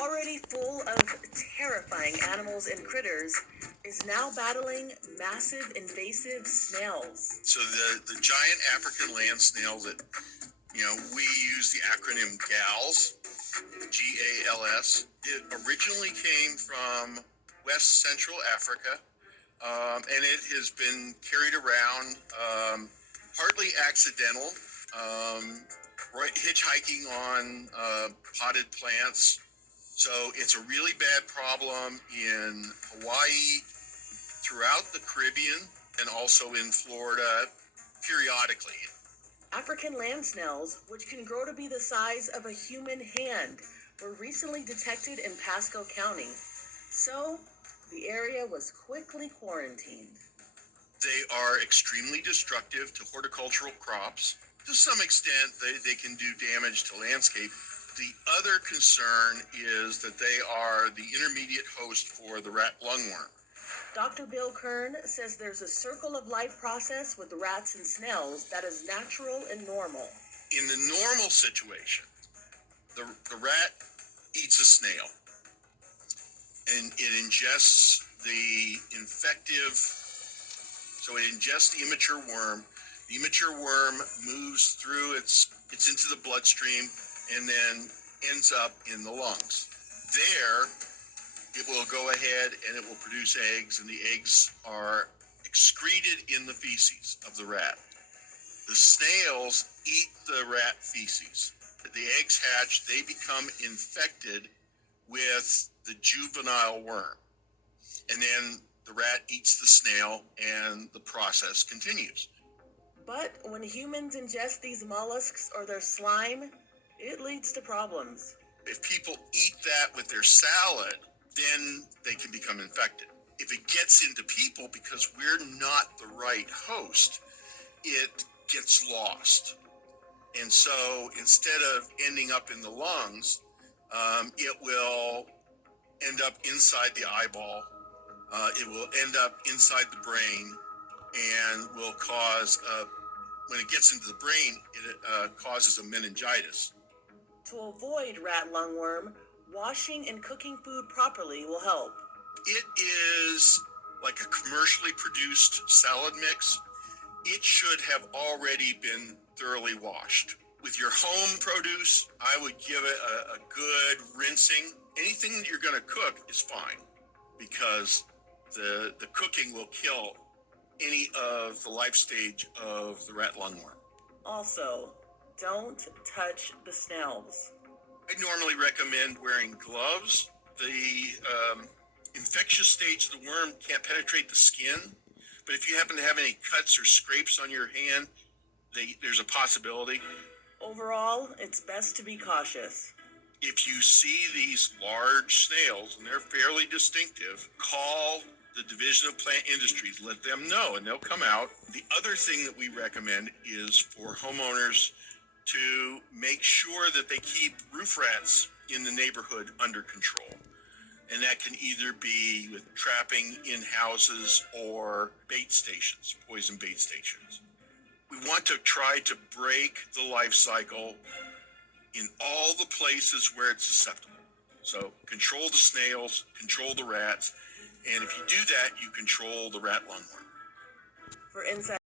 already full of terrifying animals and critters, is now battling massive invasive snails. So the giant African land snail that, we use the acronym GALS, GALS. It originally came from West Central Africa, and it has been carried around, partly accidental, hitchhiking on potted plants. So it's a really bad problem in Hawaii, throughout the Caribbean, and also in Florida periodically. African land snails, which can grow to be the size of a human hand, were recently detected in Pasco County. So the area was quickly quarantined. They are extremely destructive to horticultural crops. To some extent, they can do damage to landscape. The other concern is that they are the intermediate host for the rat lungworm. Dr. Bill Kern says there's a circle of life process with rats and snails that is natural and normal. In the normal situation, the rat eats a snail, and it ingests the infective, so it ingests the immature worm. The immature worm moves through it's into the bloodstream and then ends up in the lungs. There, it will go ahead and it will produce eggs, and the eggs are excreted in the feces of the rat. The snails eat the rat feces. The eggs hatch, they become infected with the juvenile worm. And then the rat eats the snail and the process continues. But when humans ingest these mollusks or their slime, it leads to problems. If people eat that with their salad, then they can become infected. If it gets into people because we're not the right host, it gets lost. And so instead of ending up in the lungs, it will end up inside the eyeball. It will end up inside the brain and will cause, when it gets into the brain, it causes a meningitis. To avoid rat lungworm, washing and cooking food properly will help. It is like a commercially produced salad mix. It should have already been thoroughly washed. With your home produce, I would give it a good rinsing. Anything that you're going to cook is fine, because the cooking will kill any of the life stage of the rat lungworm. Also, don't touch the snails. I normally recommend wearing gloves. The infectious stage of the worm can't penetrate the skin, but if you happen to have any cuts or scrapes on your hand, there's a possibility. Overall, it's best to be cautious. If you see these large snails, and they're fairly distinctive, call the Division of Plant Industries, let them know, and they'll come out. The other thing that we recommend is for homeowners to make sure that they keep roof rats in the neighborhood under control. And that can either be with trapping in houses or bait stations, poison bait stations. We want to try to break the life cycle in all the places where it's susceptible. So control the snails, control the rats, and if you do that, you control the rat lungworm. For Inside